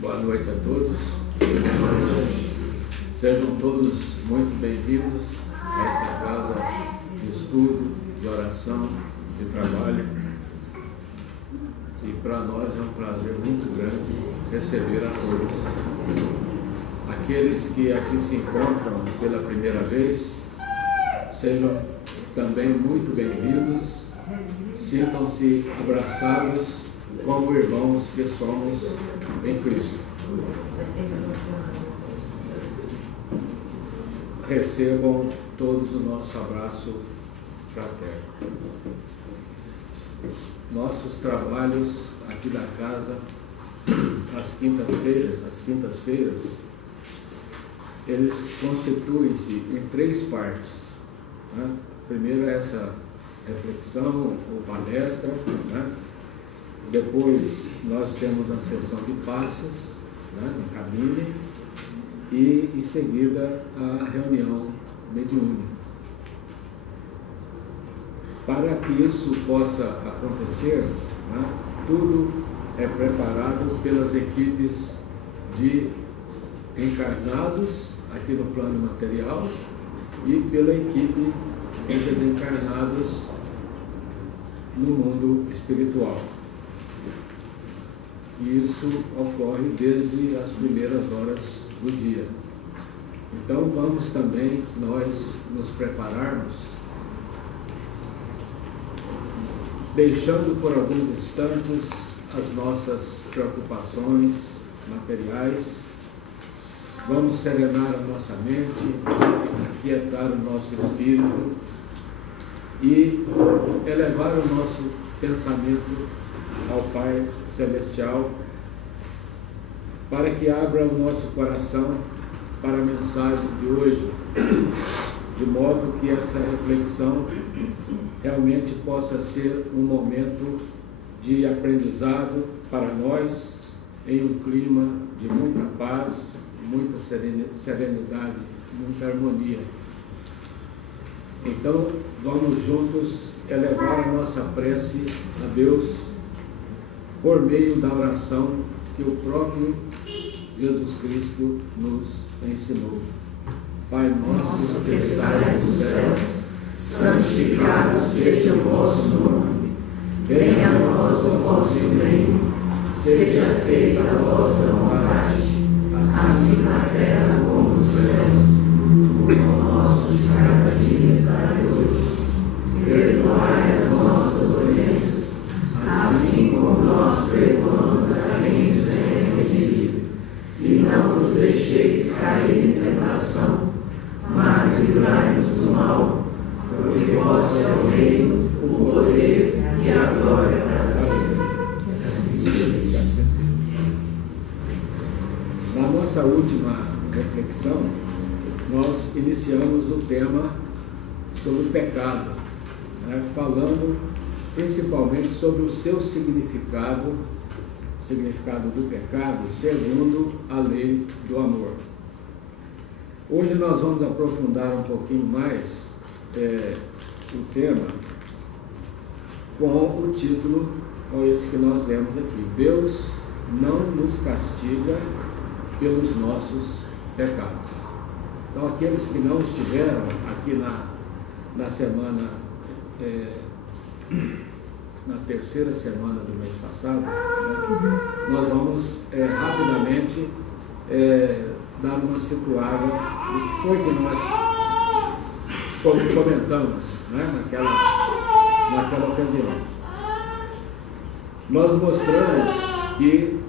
Boa noite a todos. Sejam todos muito bem-vindos a essa casa de estudo, de oração, de trabalho. E para nós é um prazer muito grande receber a todos. Aqueles que aqui se encontram pela primeira vez, sejam também muito bem-vindos. Sintam-se abraçados como irmãos que somos em Cristo. Recebam todos o nosso abraço fraterno. Nossos trabalhos aqui da casa, às quintas-feiras, eles constituem-se em 3 partes. Né? Primeiro é essa reflexão ou palestra, né? Depois nós temos a sessão de passes, né, na cabine, e em seguida a reunião mediúnica. Para que isso possa acontecer, né, tudo é preparado pelas equipes de encarnados aqui no plano material e pela equipe de desencarnados no mundo espiritual. E isso ocorre desde as primeiras horas do dia. Então vamos também nós nos prepararmos, deixando por alguns instantes as nossas preocupações materiais. Vamos serenar a nossa mente, aquietar o nosso espírito e elevar o nosso pensamento ao Pai Celestial, para que abra o nosso coração para a mensagem de hoje, de modo que essa reflexão realmente possa ser um momento de aprendizado para nós, em um clima de muita paz, muita serenidade, muita harmonia. Então, vamos juntos elevar a nossa prece a Deus por meio da oração que o próprio Jesus Cristo nos ensinou. Pai nosso que estais nos céus, santificado seja o vosso nome. Venha a nós o vosso reino, seja feita a vossa vontade, assim na terra como nos céus. O pão nosso de cada dia dai hoje. Perdoai as nossas ofensas, assim como nós perdoamos a quem nos tem ofendido. E não nos deixeis cair em tentação, mas livrai-nos do mal, porque vosso é o reino, o poder e a glória para sempre. Na nossa última reflexão, nós iniciamos o tema sobre o pecado, né, falando principalmente sobre o seu significado do pecado, segundo a lei do amor. Hoje nós vamos aprofundar um pouquinho mais o tema com o título, com esse que nós lemos aqui: Deus não nos castiga pelos nossos pecados. Então, aqueles que não estiveram aqui na semana, na terceira semana do mês passado, né, nós vamos rapidamente dar uma situada do que foi que nós comentamos, né, naquela ocasião. Nós mostramos que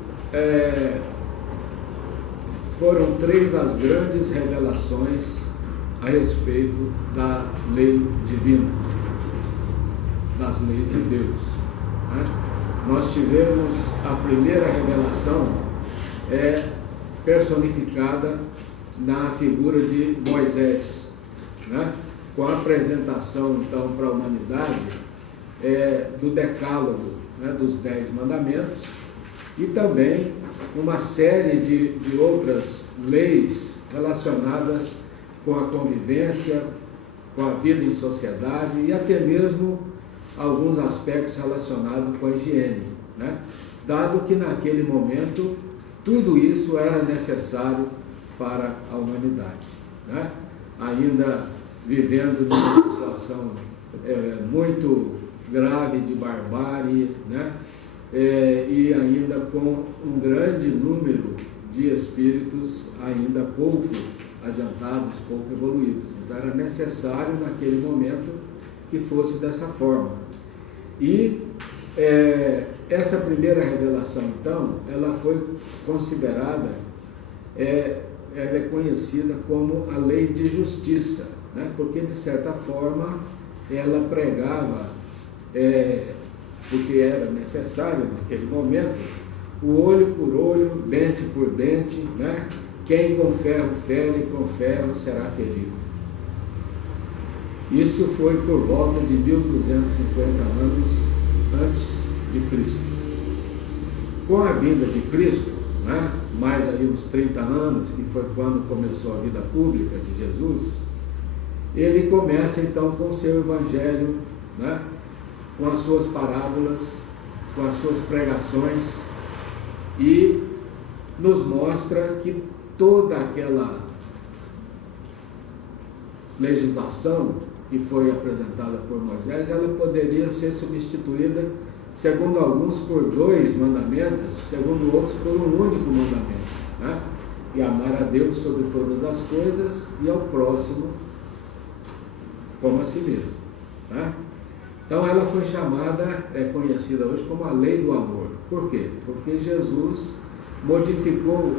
foram 3 as grandes revelações a respeito da lei divina, das leis de Deus, né? Nós tivemos a primeira revelação personificada na figura de Moisés, né? Com a apresentação então para a humanidade do decálogo, né? Dos 10 mandamentos, e também uma série de outras leis relacionadas com a convivência, com a vida em sociedade e até mesmo alguns aspectos relacionados com a higiene, né? Dado que naquele momento tudo isso era necessário para a humanidade, né? Ainda vivendo numa situação muito grave de barbárie, né? E ainda com um grande número de espíritos ainda pouco adiantados, pouco evoluídos. Então era necessário naquele momento que fosse dessa forma. E essa primeira revelação, então, ela foi considerada, ela é conhecida como a lei de justiça, né? Porque de certa forma ela pregava, porque era necessário naquele momento, o olho por olho, dente por dente, né? Quem com ferro fere, com ferro será ferido. Isso foi por volta de 1250 anos antes de Cristo. Com a vinda de Cristo, né? Mais aí uns 30 anos, que foi quando começou a vida pública de Jesus, ele começa então com o seu evangelho, né? Com as suas parábolas, com as suas pregações, e nos mostra que toda aquela legislação que foi apresentada por Moisés, ela poderia ser substituída, segundo alguns, por 2 mandamentos, segundo outros, por um único mandamento, né? E amar a Deus sobre todas as coisas e ao próximo como a si mesmo, né? Então ela foi chamada, conhecida hoje como a lei do amor. Por quê? Porque Jesus modificou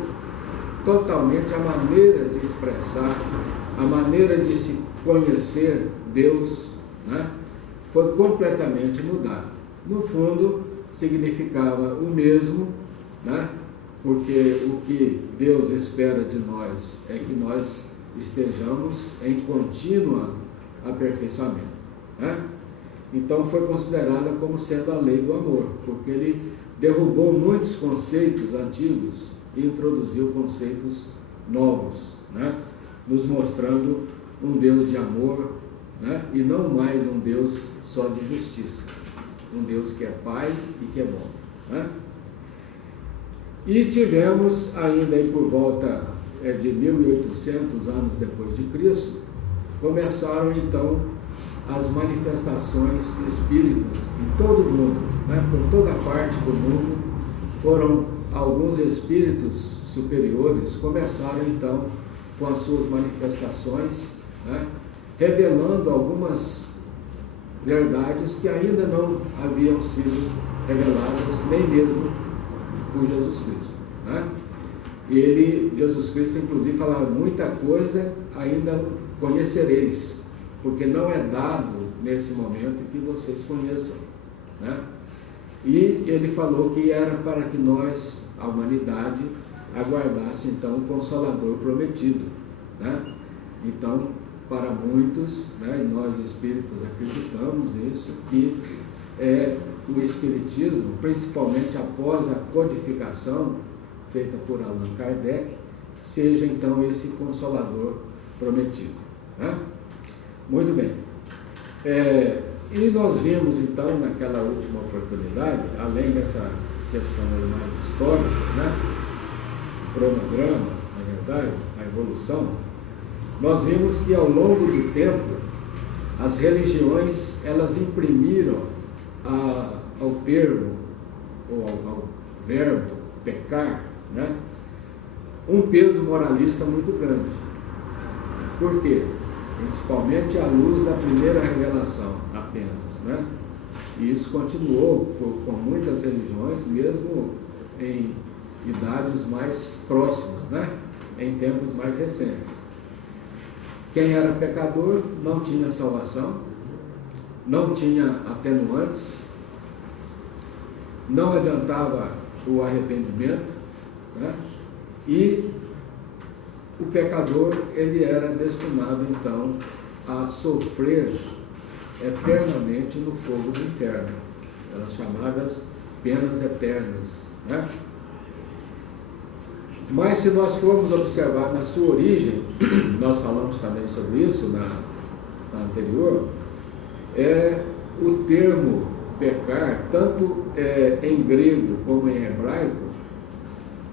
totalmente a maneira de expressar, a maneira de se conhecer Deus, né? Foi completamente mudada. No fundo, significava o mesmo, né? Porque o que Deus espera de nós é que nós estejamos em contínuo aperfeiçoamento, né? Então foi considerada como sendo a lei do amor, porque ele derrubou muitos conceitos antigos e introduziu conceitos novos, né? Nos mostrando um Deus de amor, né? E não mais um Deus só de justiça, um Deus que é Pai e que é bom, né? E tivemos ainda aí por volta de 1800 anos depois de Cristo, começaram então as manifestações espíritas em todo o mundo, né? Por toda parte do mundo, foram alguns espíritos superiores, começaram então com as suas manifestações, né? Revelando algumas verdades que ainda não haviam sido reveladas nem mesmo por Jesus Cristo, né? Jesus Cristo inclusive falava: muita coisa ainda conhecereis, porque não é dado nesse momento que vocês conheçam, né? E ele falou que era para que nós, a humanidade, aguardasse então o Consolador prometido, né? Então, para muitos, né, e nós espíritas acreditamos nisso, que o Espiritismo, principalmente após a codificação feita por Allan Kardec, seja então esse Consolador prometido, né? Muito bem. E nós vimos então naquela última oportunidade, além dessa questão mais histórica, né, o cronograma, na verdade, a evolução, nós vimos que ao longo do tempo as religiões, elas imprimiram ao termo, ou ao verbo pecar, né, um peso moralista muito grande. Por quê? Principalmente à luz da primeira revelação apenas, né? E isso continuou com muitas religiões, mesmo em idades mais próximas, né? Em tempos mais recentes. Quem era pecador não tinha salvação, não tinha atenuantes, não adiantava o arrependimento, né? E o pecador, ele era destinado então a sofrer eternamente no fogo do inferno, elas chamadas penas eternas, né? Mas se nós formos observar na sua origem, nós falamos também sobre isso na anterior, o termo pecar, tanto em grego como em hebraico,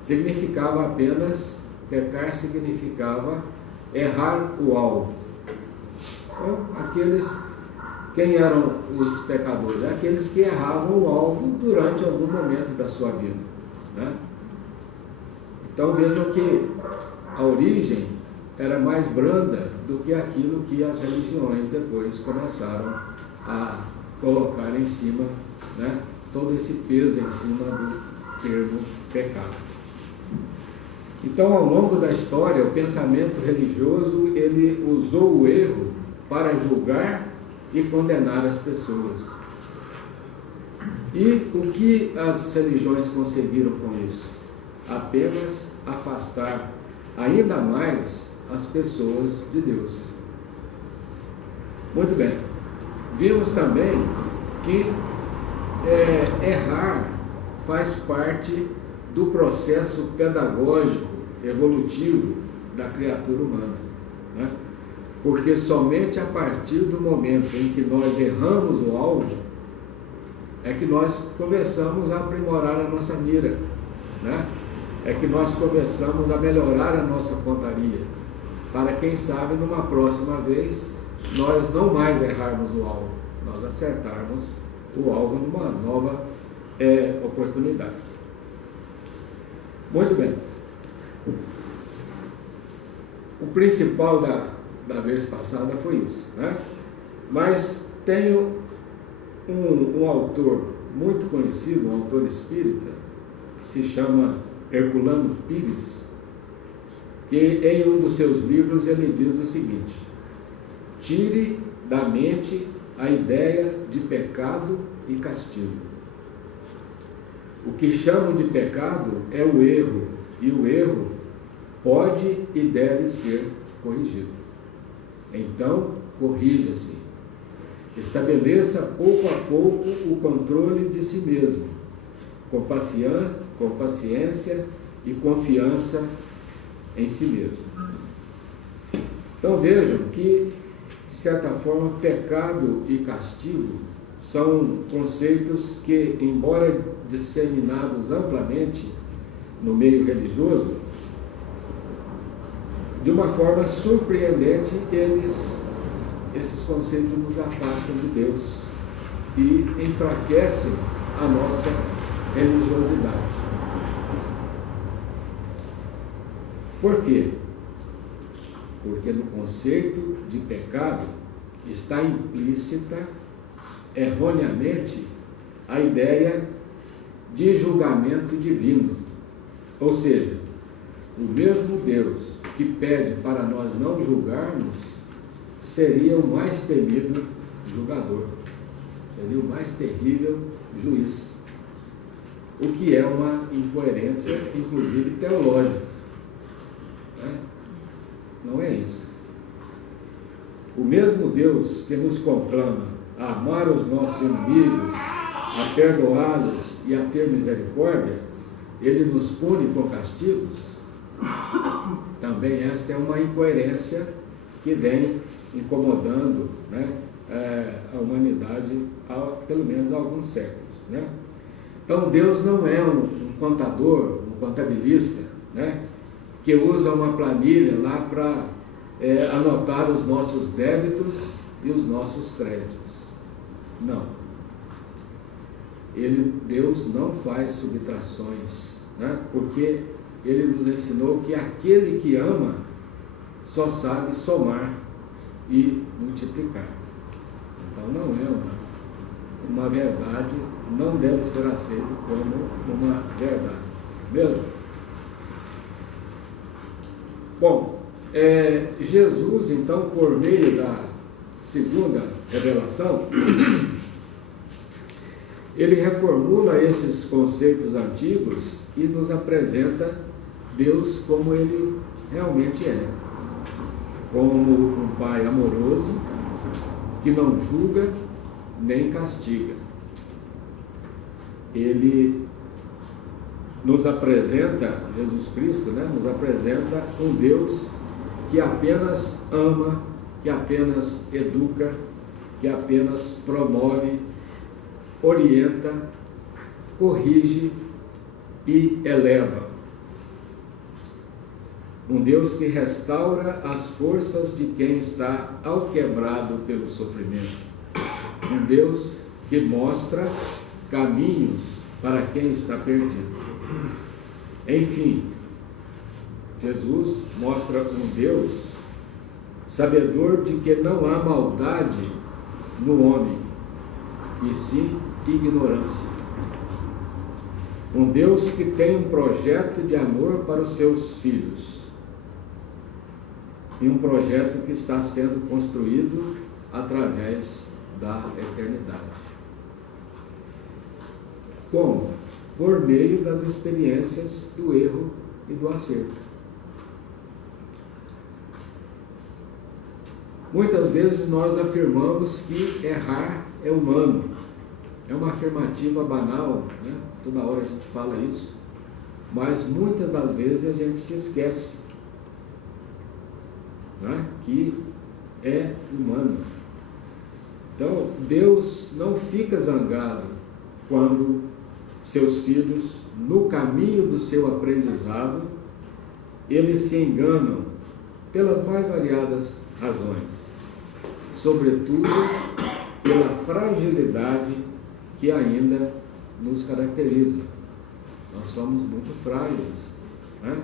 significava apenas, pecar significava errar o alvo. Então, quem eram os pecadores? Aqueles que erravam o alvo durante algum momento da sua vida, né? Então vejam que a origem era mais branda do que aquilo que as religiões depois começaram a colocar em cima, né? Todo esse peso em cima do termo pecado. Então, ao longo da história, o pensamento religioso, ele usou o erro para julgar e condenar as pessoas. E o que as religiões conseguiram com isso? Apenas afastar ainda mais as pessoas de Deus. Muito bem. Vimos também que errar faz parte do processo pedagógico, evolutivo da criatura humana, né? Porque somente a partir do momento em que nós erramos o alvo é que nós começamos a aprimorar a nossa mira, né? É que nós começamos a melhorar a nossa pontaria, para quem sabe numa próxima vez nós não mais errarmos o alvo, nós acertarmos o alvo numa nova oportunidade. Muito bem. O principal da vez passada foi isso, né? Mas tenho um autor muito conhecido, um autor espírita, que se chama Herculano Pires, que em um dos seus livros ele diz o seguinte: tire da mente a ideia de pecado e castigo. O que chamam de pecado é o erro, e o erro pode e deve ser corrigido. Então, corrija-se. Estabeleça pouco a pouco o controle de si mesmo, com paciência e confiança em si mesmo. Então vejam que, de certa forma, pecado e castigo são conceitos que, embora disseminados amplamente no meio religioso, de uma forma surpreendente, esses conceitos nos afastam de Deus e enfraquecem a nossa religiosidade. Por quê? Porque no conceito de pecado está implícita, erroneamente, a ideia de julgamento divino. Ou seja, o mesmo Deus que pede para nós não julgarmos seria o mais temido julgador, seria o mais terrível juiz, o que é uma incoerência, inclusive teológica, né? Não é isso. O mesmo Deus que nos conclama a amar os nossos inimigos, a perdoá-los e a ter misericórdia, ele nos pune com castigos. Também esta é uma incoerência que vem incomodando, né, a humanidade há pelo menos alguns séculos, né? Então Deus não é um contador, um contabilista, né, que usa uma planilha lá para anotar os nossos débitos e os nossos créditos. Não. Deus não faz subtrações, né, porque Ele nos ensinou que aquele que ama só sabe somar e multiplicar. Então não é uma verdade, não deve ser aceito como uma verdade. Mesmo? Bom, Jesus, então, por meio da segunda revelação, ele reformula esses conceitos antigos e nos apresenta Deus como ele realmente é, como um Pai amoroso que não julga nem castiga. Ele nos apresenta, Jesus Cristo, né, nos apresenta um Deus que apenas ama, que apenas educa, que apenas promove, orienta, corrige e eleva. Um Deus que restaura as forças de quem está alquebrado pelo sofrimento. Um Deus que mostra caminhos para quem está perdido. Enfim, Jesus mostra um Deus sabedor de que não há maldade no homem, e sim ignorância. Um Deus que tem um projeto de amor para os seus filhos. E um projeto que está sendo construído através da eternidade. Como? Por meio das experiências do erro e do acerto. Muitas vezes nós afirmamos que errar é humano. É uma afirmativa banal, né? Toda hora a gente fala isso. Mas muitas das vezes a gente se esquece, né? Que é humano. Então, Deus não fica zangado quando seus filhos, no caminho do seu aprendizado, eles se enganam pelas mais variadas razões, sobretudo pela fragilidade que ainda nos caracteriza. Nós somos muito frágeis, né?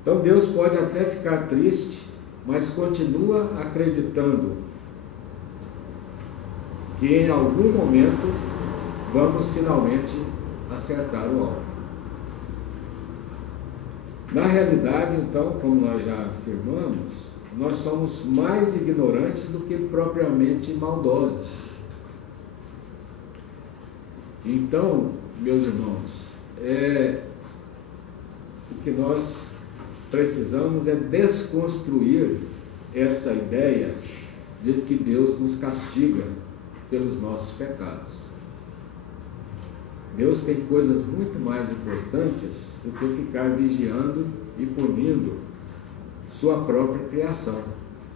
Então Deus pode até ficar triste, mas continua acreditando que em algum momento vamos finalmente acertar o alvo. Na realidade, então, como nós já afirmamos, nós somos mais ignorantes do que propriamente maldosos. Então, meus irmãos, o que nós precisamos é desconstruir essa ideia de que Deus nos castiga pelos nossos pecados. Deus tem coisas muito mais importantes do que ficar vigiando e punindo sua própria criação.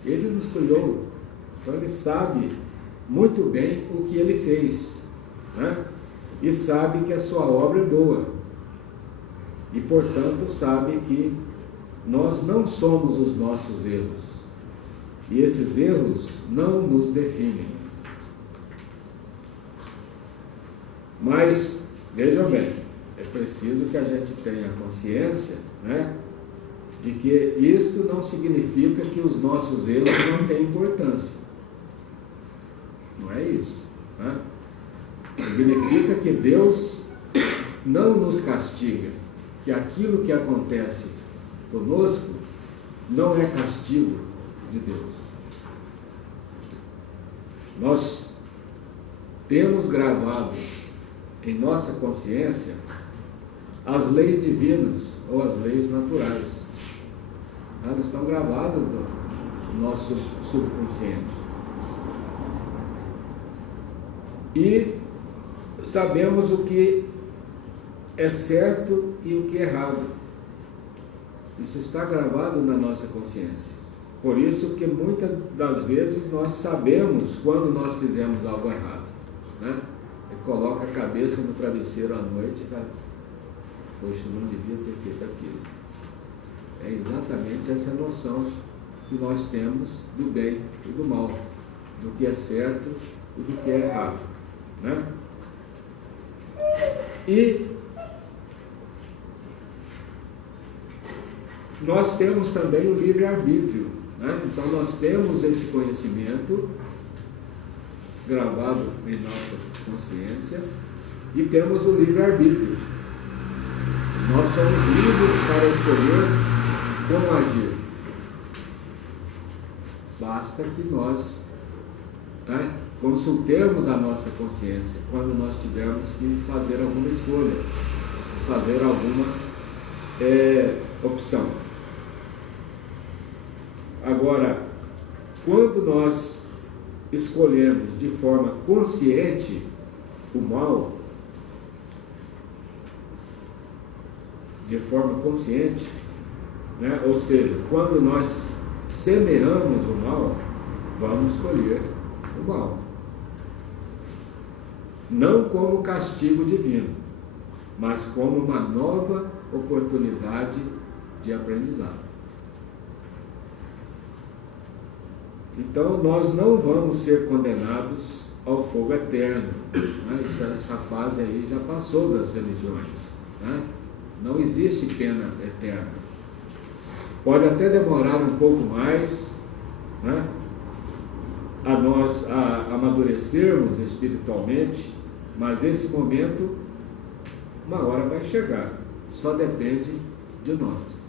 Ele nos criou, então Ele sabe muito bem o que Ele fez, né? E sabe que a sua obra é boa. E, portanto, sabe que nós não somos os nossos erros. E esses erros não nos definem. Mas, vejam bem, é preciso que a gente tenha consciência, né, de que isto não significa que os nossos erros não têm importância. Não é isso, né? Significa que Deus não nos castiga, que aquilo que acontece conosco não é castigo de Deus. Nós temos gravado em nossa consciência as leis divinas ou as leis naturais. Elas estão gravadas no nosso subconsciente. E sabemos o que é certo e o que é errado. Isso está gravado na nossa consciência. Por isso que muitas das vezes nós sabemos quando nós fizemos algo errado, né? E coloca a cabeça no travesseiro à noite e fala: poxa, não devia ter feito aquilo. É exatamente essa noção que nós temos do bem e do mal, do que é certo e do que é errado, né? E nós temos também o livre-arbítrio, né? Então nós temos esse conhecimento gravado em nossa consciência e temos o livre-arbítrio. Nós somos livres para escolher como agir. Basta que nós, né, consultemos a nossa consciência quando nós tivermos que fazer alguma escolha, fazer alguma opção. Agora, quando nós escolhemos de forma consciente o mal, de forma consciente, né? Ou seja, quando nós semeamos o mal, vamos colher o mal. Não como castigo divino, mas como uma nova oportunidade de aprendizado. Então, nós não vamos ser condenados ao fogo eterno, né? Essa fase aí já passou das religiões, né? Não existe pena eterna. Pode até demorar um pouco mais, né, a nós amadurecermos espiritualmente, mas esse momento, uma hora vai chegar, só depende de nós.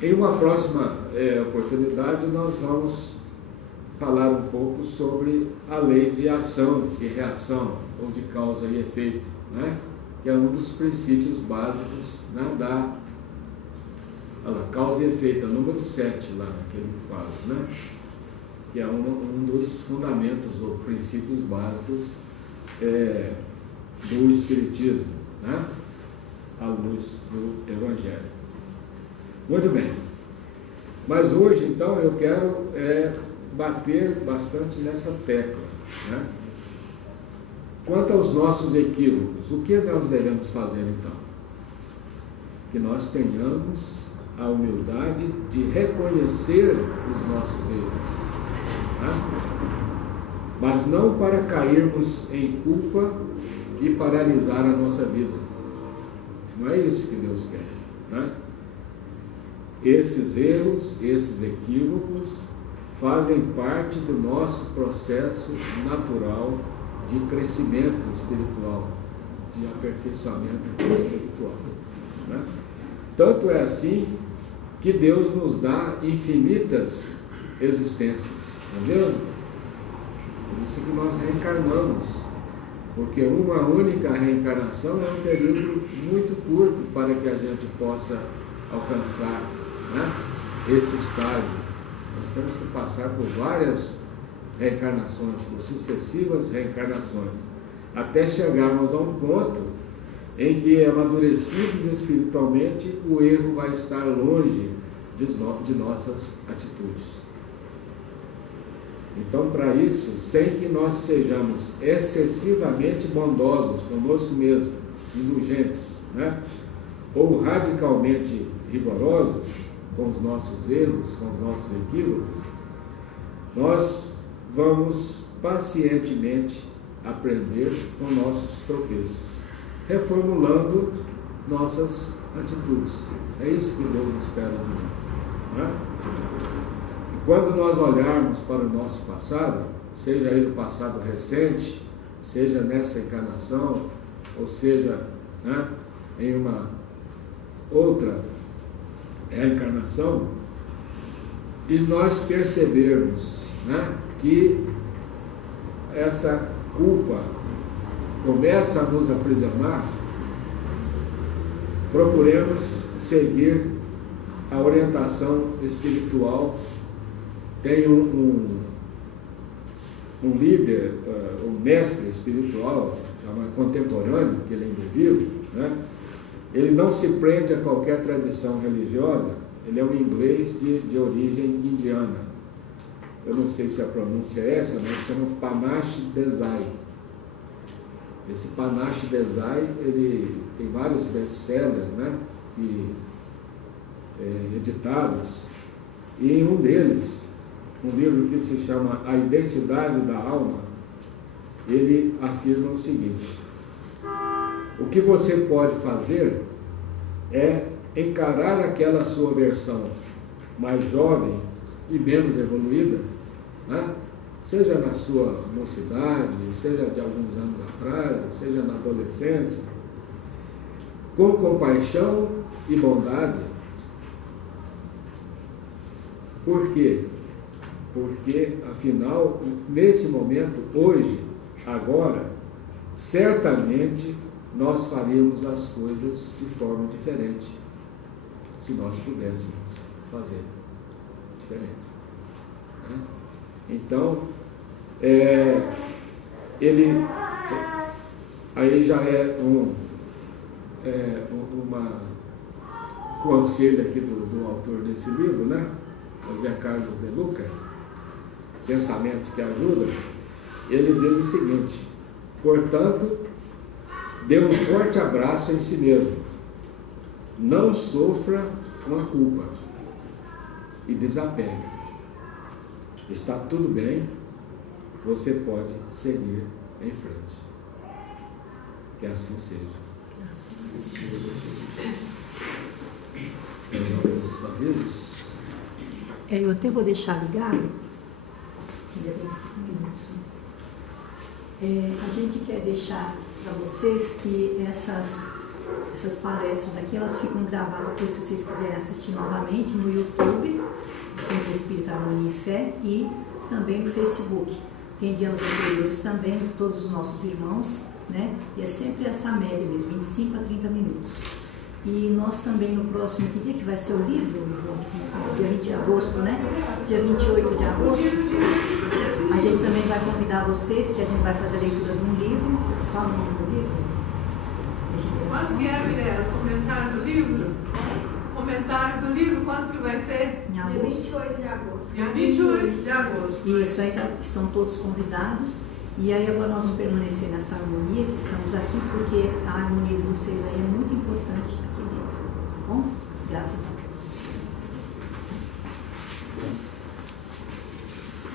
Em uma próxima oportunidade, nós vamos falar um pouco sobre a lei de ação e reação, ou de causa e efeito, né? Que é um dos princípios básicos, né, da causa e efeito, é o número 7 lá naquele quadro, né? Que é um dos fundamentos ou princípios básicos do Espiritismo, né? À luz do Evangelho. Muito bem. Mas hoje, então, eu quero bater bastante nessa tecla, né? Quanto aos nossos equívocos, o que nós devemos fazer, então? Que nós tenhamos a humildade de reconhecer os nossos erros, né? Mas não para cairmos em culpa e paralisar a nossa vida. Não é isso que Deus quer, né? Esses erros, esses equívocos fazem parte do nosso processo natural de crescimento espiritual, de aperfeiçoamento espiritual, né? Tanto é assim que Deus nos dá infinitas existências, entendeu? Por isso que nós reencarnamos, porque uma única reencarnação é um período muito curto para que a gente possa alcançar, né, esse estágio. Nós temos que passar por várias reencarnações, por sucessivas reencarnações, até chegarmos a um ponto em que, amadurecidos espiritualmente, o erro vai estar longe de nossas atitudes. Então, para isso, sem que nós sejamos excessivamente bondosos conosco mesmo, indulgentes, né, ou radicalmente rigorosos com os nossos erros, com os nossos equívocos, nós vamos pacientemente aprender com nossos tropeços, reformulando nossas atitudes. É isso que Deus espera de nós, né? E quando nós olharmos para o nosso passado, seja ele o passado recente, seja nessa encarnação, ou seja, né, em uma outra reencarnação, e nós percebermos, né, que essa culpa começa a nos aprisionar, procuremos seguir a orientação espiritual. Tem um líder, um mestre espiritual, chamado contemporâneo, que ele ainda é vivo, né? Ele não se prende a qualquer tradição religiosa. Ele é um inglês de origem indiana. Eu não sei se a pronúncia é essa, mas chama Panache Desai. Esse Panache Desai, ele tem vários best-sellers, né, editados, e em um deles, um livro que se chama A Identidade da Alma, ele afirma o seguinte: o que você pode fazer é encarar aquela sua versão mais jovem e menos evoluída, né? Seja na sua mocidade, seja de alguns anos atrás, seja na adolescência, com compaixão e bondade. Por quê? Porque, afinal, nesse momento, hoje, agora, certamente nós faríamos as coisas de forma diferente, se nós pudéssemos fazer diferente, né? Então, ele aí já é um conselho aqui do autor desse livro, né? José Carlos de Luca, Pensamentos que Ajudam. Ele diz o seguinte: portanto, dê um forte abraço em si mesmo, Não sofra com a culpa e desapegue. Está tudo bem, você pode seguir em frente. Que assim seja. Eu até vou deixar ligado, ainda tem 5 minutos. A gente quer deixar para vocês que essas palestras aqui, elas ficam gravadas, depois se vocês quiserem assistir novamente no YouTube, do Centro Espírita Harmonia e Fé, e também no Facebook. Tem de anos anteriores também, todos os nossos irmãos, né? E é sempre essa média mesmo, 25 a 30 minutos. E nós também no próximo, que dia que vai ser o livro? Dia 20 de agosto, né? Dia 28 de agosto. A gente também vai convidar vocês, que a gente vai fazer a leitura de um livro. Fala o nome do livro. Quando que é, Mirella? Comentário do livro? Comentário do livro, quando que vai ser? Dia 28 de agosto. Dia 28 de agosto. Isso, aí estão todos convidados. E aí agora nós vamos permanecer nessa harmonia que estamos aqui, porque a harmonia de vocês aí é muito importante aqui